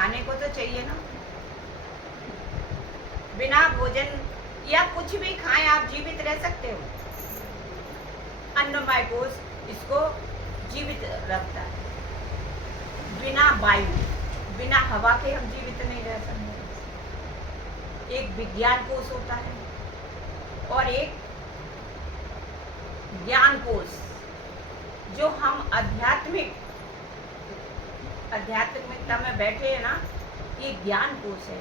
खाने को तो चाहिए ना। बिना भोजन या कुछ भी खाएं आप जीवित रह सकते हो। अन्नमय कोश इसको जीवित रखता है। बिना वायु, बिना हवा के हम जीवित नहीं रह सकते। एक विज्ञान कोश होता है और एक ज्ञान कोश, जो हम आध्यात्मिकता में बैठे हैं ना, ये ज्ञान कोश है।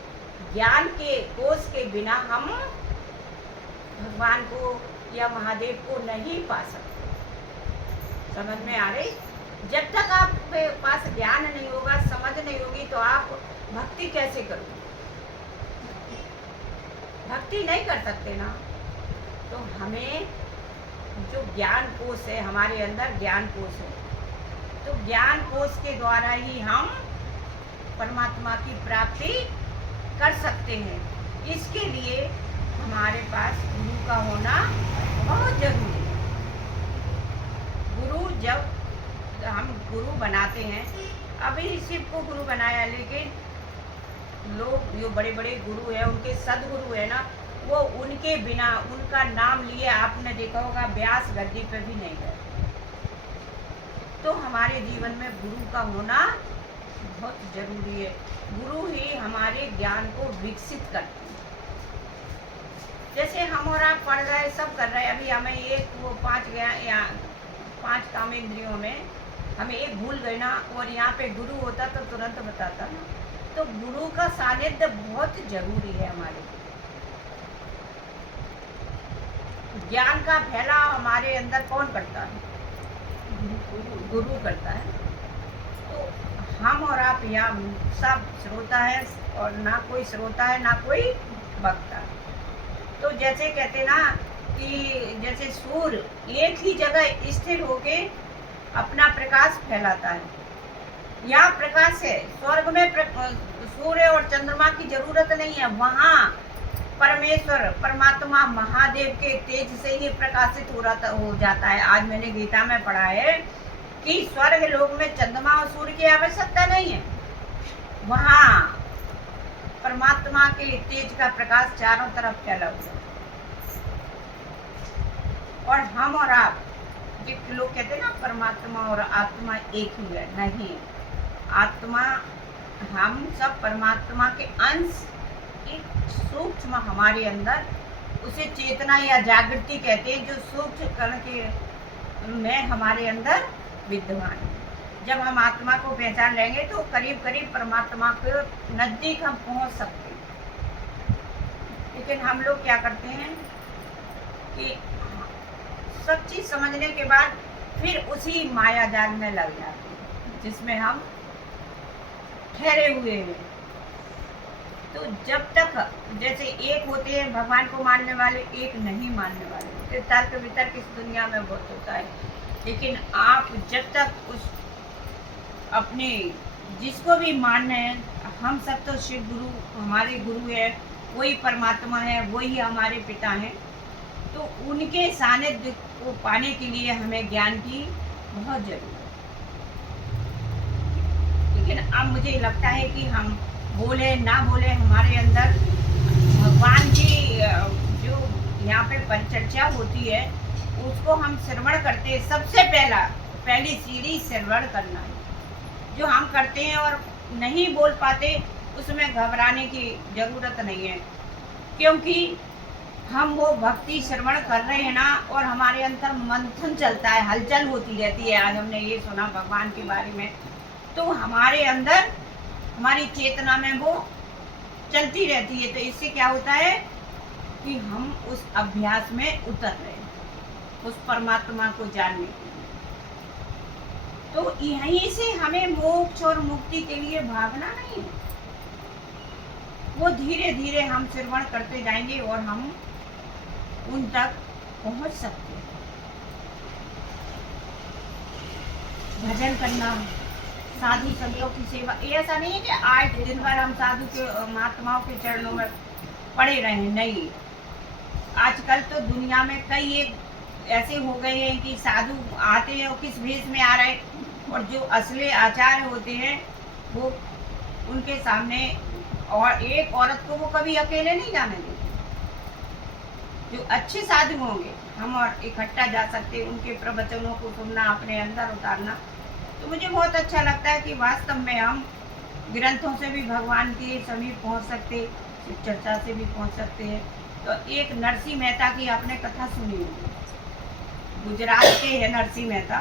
ज्ञान के कोश के बिना हम भगवान को या महादेव को नहीं पा सकते। समझ में आ रही? जब तक आपके पास ज्ञान नहीं होगा, समझ नहीं होगी, तो आप भक्ति कैसे करोगे? भक्ति नहीं कर सकते ना। तो हमें जो ज्ञान कोश है, हमारे अंदर ज्ञान कोश है, तो ज्ञान कोश के द्वारा ही हम परमात्मा की प्राप्ति कर सकते हैं। इसके लिए हमारे पास गुरु का होना बहुत जरूरी है। गुरु, जब हम गुरु बनाते हैं, अभी शिव को गुरु बनाया, लेकिन लोग जो बड़े बड़े गुरु हैं, उनके सदगुरु है ना, वो उनके बिना, उनका नाम लिए आपने देखा होगा व्यास गद्दी पे भी नहीं गए। तो हमारे जीवन में गुरु का होना बहुत जरूरी है। गुरु ही हमारे ज्ञान को विकसित करते हैं। जैसे हम और आप पढ़ रहे, सब कर रहे हैं, अभी हमें एक वो 5 काम इंद्रियों में हमें एक भूल गए ना, और यहाँ पे गुरु होता तो तुरंत बताता ना। तो गुरु का सानिध्य बहुत जरूरी है हमारे लिए। ज्ञान का फैलाव हमारे अंदर कौन करता है? गुरु करता है। तो हम और आप यहाँ सब श्रोता है, और ना कोई श्रोता है ना कोई वक्ता। तो जैसे कहते ना कि जैसे सूर्य एक ही जगह स्थिर होके अपना प्रकाश फैलाता है, यहाँ प्रकाश है। स्वर्ग में सूर्य और चंद्रमा की जरूरत नहीं है, वहाँ परमेश्वर परमात्मा महादेव के तेज से ही प्रकाशित हो जाता है। आज मैंने गीता में पढ़ा है कि स्वर्ग लोक में चंद्रमा और सूर्य की आवश्यकता नहीं है, वहाँ परमात्मा के तेज का प्रकाश चारों तरफ फैला हुआ है। और हम और आप, जो लोग कहते हैं ना परमात्मा और आत्मा एक ही है, नहीं। आत्मा, हम सब परमात्मा के अंश, एक सूक्ष्म हमारे अंदर, उसे चेतना या जागृति कहते हैं, जो सूक्ष्म कण के में हमारे अंदर विद्यमान है। जब हम आत्मा को पहचान लेंगे तो करीब करीब परमात्मा के नजदीक हम पहुंच सकते हैं। लेकिन हम लोग क्या करते हैं कि सब चीज समझने के बाद फिर उसी माया जाल में लग जाते हैं जिसमें हम ठहरे हुए हैं। तो जब तक, जैसे एक होते हैं भगवान को मानने वाले, एक नहीं मानने वाले, तर्क वितर्क इस दुनिया में बहुत होता है। लेकिन आप जब तक उस अपने जिसको भी मानना है, हम सब तो शिव गुरु हमारे गुरु है, वही परमात्मा है, वही हमारे पिता हैं। तो उनके सानिध्य को पाने के लिए हमें ज्ञान की बहुत जरूरत है। लेकिन अब मुझे लगता है कि हम बोले ना बोले, हमारे अंदर भगवान की जो यहाँ पे परिचर्चा होती है उसको हम श्रवण करते हैं। सबसे पहली सीढ़ी श्रवण करना है, जो हम करते हैं और नहीं बोल पाते, उसमें घबराने की जरूरत नहीं है, क्योंकि हम वो भक्ति श्रवण कर रहे हैं ना, और हमारे अंदर मंथन चलता है, हलचल होती रहती है। आज हमने ये सुना भगवान के बारे में, तो हमारे अंदर, हमारी चेतना में वो चलती रहती है। तो इससे क्या होता है कि हम उस अभ्यास में उतर रहे हैं, उस परमात्मा को जानने के लिए। तो यहीं से हमें मोक्ष और मुक्ति के लिए भागना नहीं है, वो धीरे धीरे हम श्रवण करते जाएंगे और हम उन तक पहुंच सकते हैं। भजन करना, साधु संतों की सेवा, ये ऐसा नहीं है कि आज दिन भर हम साधु के महात्माओं के चरणों में पड़े रहे, नहीं। आजकल तो दुनिया में कई एक ऐसे हो गए हैं कि साधु आते हैं और किस भेष में आ रहे हैं, और जो असली आचार्य होते हैं वो उनके सामने, और एक औरत को वो कभी अकेले नहीं जाने देते। जो अच्छे साधु होंगे, हम और इकट्ठा जा सकते, उनके प्रवचनों को सुनना, अपने अंदर उतारना। तो मुझे बहुत अच्छा लगता है कि वास्तव में हम ग्रंथों से भी भगवान के समीप पहुंच सकते, शिव चर्चा से भी पहुंच सकते हैं। तो एक नरसिंह मेहता की आपने कथा सुनी होगी, गुजरात के है नरसिंह मेहता।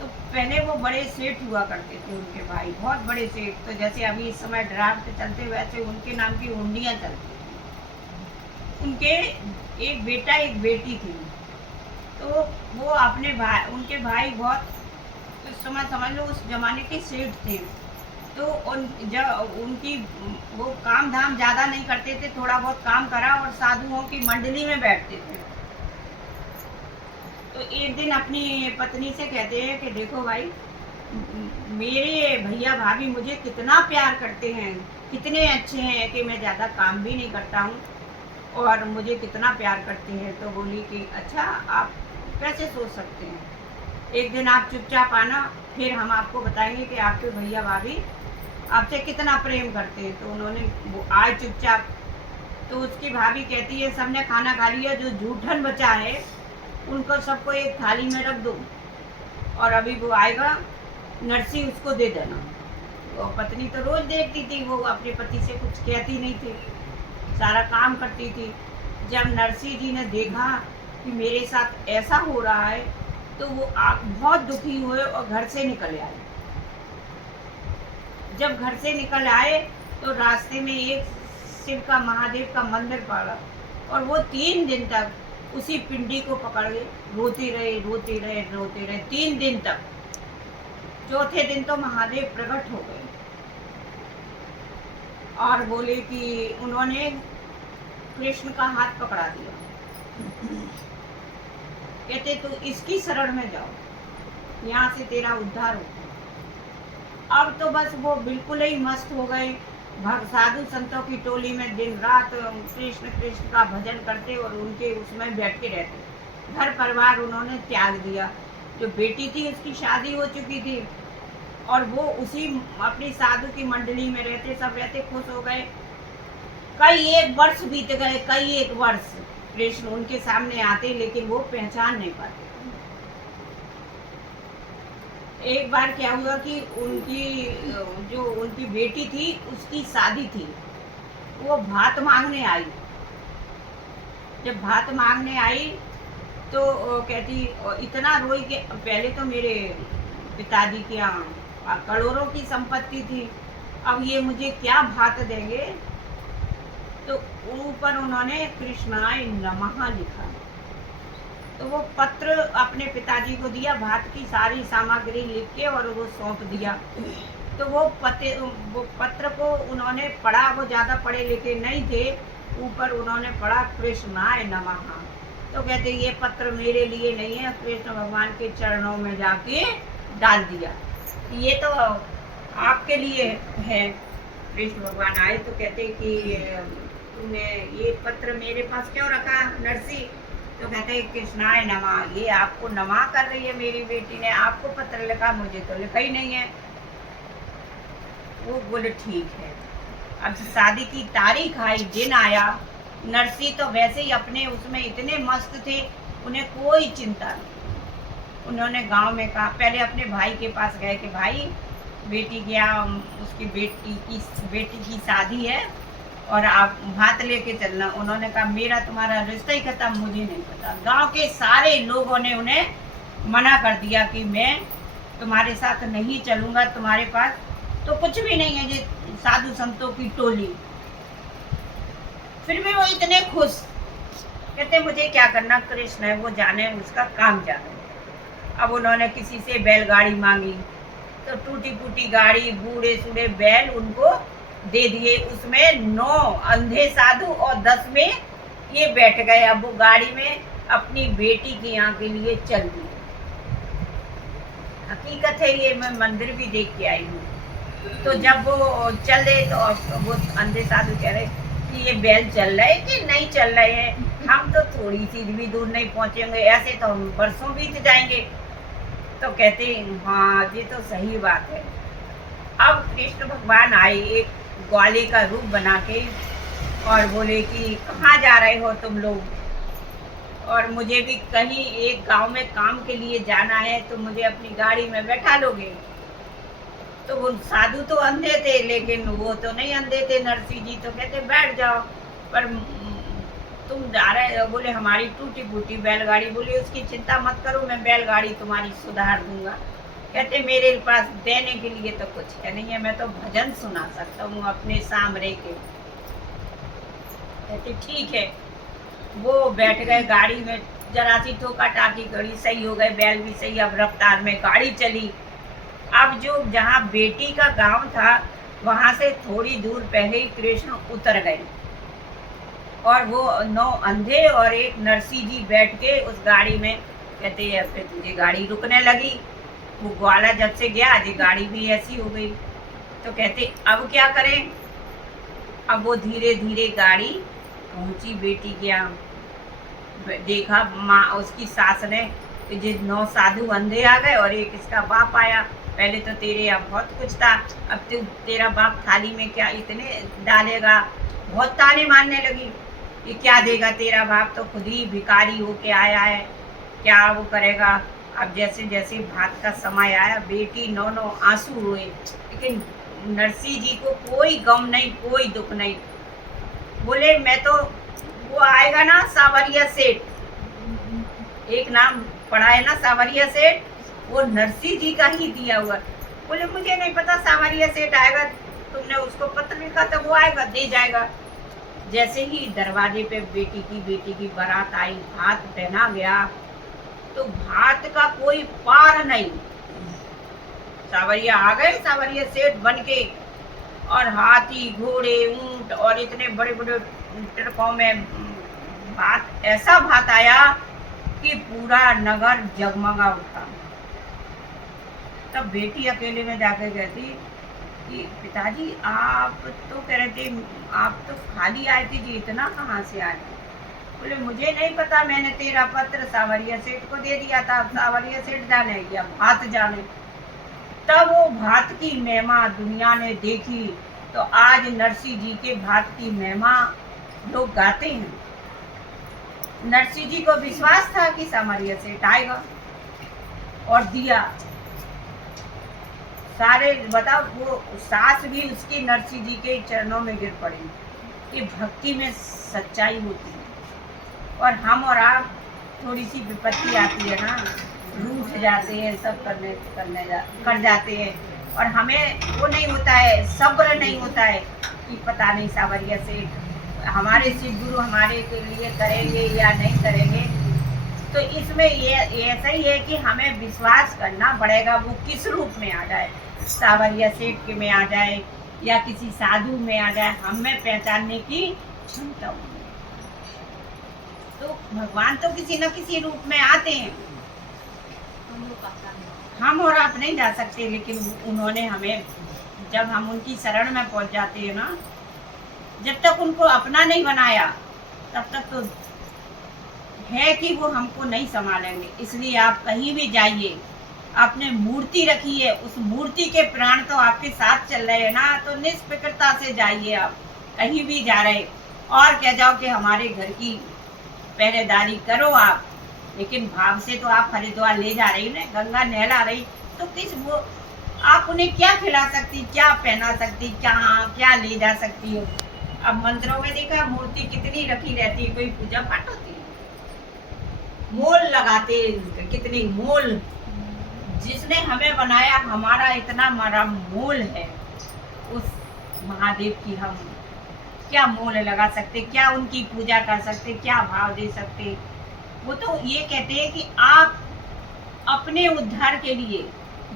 तो पहले वो बड़े सेठ हुआ करते थे, उनके भाई बहुत बड़े सेठ। तो जैसे अभी इस समय ड्राफ्ट चलते, वैसे उनके नाम की हुंडियाँ चलती थी। उनके एक बेटा एक बेटी थी। तो वो अपने भाई, उनके भाई बहुत, उस समय समझ लो उस जमाने के सेठ थे। तो जब उनकी वो काम धाम ज़्यादा नहीं करते थे, थोड़ा बहुत काम करा और साधुओं की मंडली में बैठते थे। तो एक दिन अपनी पत्नी से कहते हैं कि देखो भाई, मेरे भैया भाभी मुझे कितना प्यार करते हैं, कितने अच्छे हैं कि मैं ज़्यादा काम भी नहीं करता हूँ और मुझे कितना प्यार करते हैं। तो बोली कि अच्छा, आप कैसे सोच सकते हैं, एक दिन आप चुपचाप आना, फिर हम आपको बताएंगे कि आपके भैया भाभी आपसे कितना प्रेम करते हैं। तो उन्होंने वो आए चुपचाप। तो उसकी भाभी कहती है सबने खाना खा लिया, जो जूठन बचा है उनको सबको एक थाली में रख दो और अभी वो आएगा, नरसी उसको दे देना। वो पत्नी तो रोज देखती थी, वो अपने पति से कुछ कहती नहीं थी, सारा काम करती थी। जब नरसी जी ने देखा कि मेरे साथ ऐसा हो रहा है, तो वो बहुत दुखी हुए और घर से निकल आए। जब घर से निकल आए तो रास्ते में एक शिव का, महादेव का मंदिर पड़ा और वो 3 दिन तक उसी पिंडी को पकड़ के रोते रहे, रोते रहे, रोते रहे 3 दिन तक। चौथे दिन तो महादेव प्रकट हो गए और बोले कि उन्होंने कृष्ण का हाथ पकड़ा दिया, कहते तो इसकी शरण में जाओ, यहाँ से तेरा उद्धार हो। अब तो बस वो बिल्कुल ही मस्त हो गए। साधु संतों की टोली में दिन रात कृष्ण कृष्ण का भजन करते और उनके उसमें बैठते रहते। घर परिवार उन्होंने त्याग दिया। जो बेटी थी उसकी शादी हो चुकी थी और वो उसी अपनी साधु की मंडली में रहते, सब रहते, खुश हो गए। कई एक वर्ष बीत गए, कई एक वर्ष कृष्ण उनके सामने आते लेकिन वो पहचान नहीं पाते। एक बार क्या हुआ कि उनकी बेटी थी, उसकी शादी थी, वो भात मांगने आई। जब भात मांगने आई तो कहती, इतना रोई कि पहले तो मेरे पिताजी की करोड़ों की संपत्ति थी, अब ये मुझे क्या भात देंगे। तो ऊपर उन्होंने कृष्णाय नमः लिखा। तो वो पत्र अपने पिताजी को दिया, भात की सारी सामग्री लिख के, और वो सौंप दिया। तो वो पत्र को उन्होंने पढ़ा, वो ज़्यादा पढ़े लिखे नहीं थे। ऊपर उन्होंने पढ़ा कृष्णाय नमः। तो कहते ये पत्र मेरे लिए नहीं है, कृष्ण भगवान के चरणों में जाके डाल दिया, ये तो आपके लिए है। कृष्ण भगवान आए तो कहते कि तुमने ये पत्र मेरे पास क्यों रखा नरसी। तो कहते कृष्णाय नमः, ये आपको नमः कर रही है मेरी बेटी ने, आपको पत्र लिखा, मुझे तो लिखा ही नहीं है। वो बोले ठीक है। अब शादी की तारीख आई, दिन आया, नरसी तो वैसे ही अपने उसमें इतने मस्त थे, उन्हें कोई चिंता नहीं। उन्होंने गांव में कहा, पहले अपने भाई के पास गए कि भाई बेटी क्या, उसकी बेटी की शादी है और आप भात लेके चलना। उन्होंने कहा मेरा तुम्हारा रिश्ता ही खत्म, मुझे नहीं पता। गांव के सारे लोगों ने उन्हें मना कर दिया कि मैं तुम्हारे साथ नहीं चलूँगा, तुम्हारे पास तो कुछ भी नहीं है, ये साधु संतों की टोली। फिर भी वो इतने खुश, कहते मुझे क्या करना, कृष्ण है, वो जाने, उसका काम जाने। अब उन्होंने किसी से बैलगाड़ी मांगी तो टूटी फूटी गाड़ी, बूढ़े सूढ़े बैल उनको दे दिए। उसमें 9 अंधे साधु और 10 में ये बैठ गए। अब वो गाड़ी में अपनी बेटी की यहाँ के लिए चल दी। हकीकत है ये, मैं मंदिर भी देख के आई हूँ। तो जब वो चल रहे तो वो अंधे साधु कह रहे कि ये बैल चल रहे कि नहीं चल रहे हैं, हम तो थोड़ी सी भी दूर नहीं पहुँचेंगे, ऐसे तो हम बरसों बीत जाएंगे। तो कहते हाँ ये तो सही बात है। अब कृष्ण भगवान आए एक ग्वाले का रूप बना के और बोले कि कहाँ जा रहे हो तुम लोग, और मुझे भी कहीं एक गांव में काम के लिए जाना है तो मुझे अपनी गाड़ी में बैठा लोगे। तो वो साधु तो अंधे थे, लेकिन वो तो नहीं अंधे थे, नरसिंह जी तो कहते बैठ जाओ, पर तुम जा रहे हो, बोले हमारी टूटी फूटी बैलगाड़ी, बोले उसकी चिंता मत करो, मैं बैलगाड़ी तुम्हारी सुधार दूंगा। कहते मेरे पास देने के लिए तो कुछ है नहीं है, मैं तो भजन सुना सकता हूँ अपने सामने के। कहते ठीक है। वो बैठ गए गाड़ी में, जरा सी ठोका टाकी गड़ी, सही हो गए, बैल भी सही, अब रफ्तार में गाड़ी चली। अब जो जहाँ बेटी का गांव था वहां से थोड़ी दूर पहले ही कृष्ण उतर गए, और वो 9 अंधे और एक नरसिंह जी बैठ के उस गाड़ी में। कहते हैं फिर तुझे गाड़ी रुकने लगी, वो ग्वाला जब से गया आज गाड़ी भी ऐसी हो गई। तो कहते अब क्या करें। अब वो धीरे धीरे गाड़ी पहुंची बेटी के यहाँ, देखा माँ उसकी सास ने कि 9 साधु अंधे आ गए और एक इसका बाप आया। पहले तो तेरे यहाँ बहुत कुछ था, अब तेरा बाप थाली में क्या इतने डालेगा। बहुत ताने मारने लगी, ये क्या देगा तेरा बाप, तो खुद ही भिखारी होके आया है, क्या वो करेगा। अब जैसे जैसे भात का समय आया, बेटी 9 आंसू हुए, लेकिन नरसिंह जी को कोई गम नहीं, कोई दुख नहीं। बोले मैं तो, वो आएगा ना सावरिया सेठ, एक नाम पढ़ा है ना सावरिया सेठ, वो नरसिंह जी का ही दिया हुआ। बोले मुझे नहीं पता सावरिया सेठ आएगा, तुमने उसको पत्र लिखा तो वो आएगा, दे जाएगा। जैसे ही दरवाजे पे बेटी की बारात आई, भात पहना गया, तो भात का कोई पार नहीं। सावरिया आ गए, सावरिया सेठ बन के, और हाथी घोड़े ऊंट और इतने बड़े बड़े ट्रकों में भात, ऐसा भात आया कि पूरा नगर जगमगा उठा। तब बेटी अकेले में जाकर कहती कि पिताजी आप तो कह रहे थे आप तो खाली आए थे जी, इतना कहाँ से आए। बोले मुझे नहीं पता, मैंने तेरा पत्र सावरिया सेठ को दे दिया था, सावरिया सेठ जाने या भात जाने। तब वो भात की महिमा दुनिया ने देखी, तो आज नरसिंह जी के भात की महिमा लोग गाते हैं। नरसिंह जी को विश्वास था कि सावरिया सेठ आएगा, और दिया। सारे बताओ, वो सास भी उसकी नरसिंह जी के चरणों में गिर पड़ी कि भक्ति में सच्चाई होती है। और हम और आप थोड़ी सी विपत्ति आती है ना, रूठ जाते हैं, सब कर जाते हैं, और हमें वो नहीं होता है, सब्र नहीं होता है कि पता नहीं सावरिया से हमारे शिव गुरु हमारे के लिए करेंगे या नहीं करेंगे। तो इसमें ये ऐसा ही है कि हमें विश्वास करना पड़ेगा, वो किस रूप में आ जाए, सावरिया सेठ के में आ जाए या किसी साधु में आ जाए, हमें पहचानने की क्षमता होगी। तो भगवान तो किसी न किसी रूप में आते हैं, हम और आप नहीं जा सकते, लेकिन उन्होंने हमें, जब हम उनकी शरण में पहुंच जाते हैं ना, जब तक उनको अपना नहीं बनाया तब तक तो है कि वो हमको नहीं संभालेंगे। इसलिए आप कहीं भी जाइए, आपने मूर्ति रखी है, उस मूर्ति के प्राण तो आपके साथ चल रहे हैं ना, तो निष्फिक्रता से जाइए। आप कहीं भी जा रहे और कह जाओ कि हमारे घर की पहरेदारी करो आप, लेकिन भाव से तो आप हरिद्वार ले जा रही ना, गंगा नहला रही, तो किस वो आप उन्हें क्या खिला सकती, क्या पहना सकती, क्या ले जा सकती हो। अब मंदिरों में देखा मूर्ति कितनी रखी रहती है, कोई पूजा पाठ होती है, मोल लगाते, कितनी मोल, जिसने हमें बनाया हमारा इतना बड़ा मोल है, उस महादेव की हम क्या मोल लगा सकते, क्या उनकी पूजा कर सकते, क्या भाव दे सकते। वो तो ये कहते हैं कि आप अपने उद्धार के लिए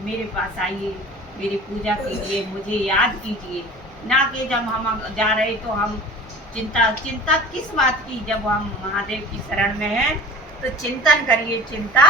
मेरे पास आइए, मेरी पूजा कीजिए, मुझे याद कीजिए, ना कि जब हम जा रहे तो हम चिंता किस बात की। जब हम महादेव की शरण में हैं तो चिंतन करिए, चिंता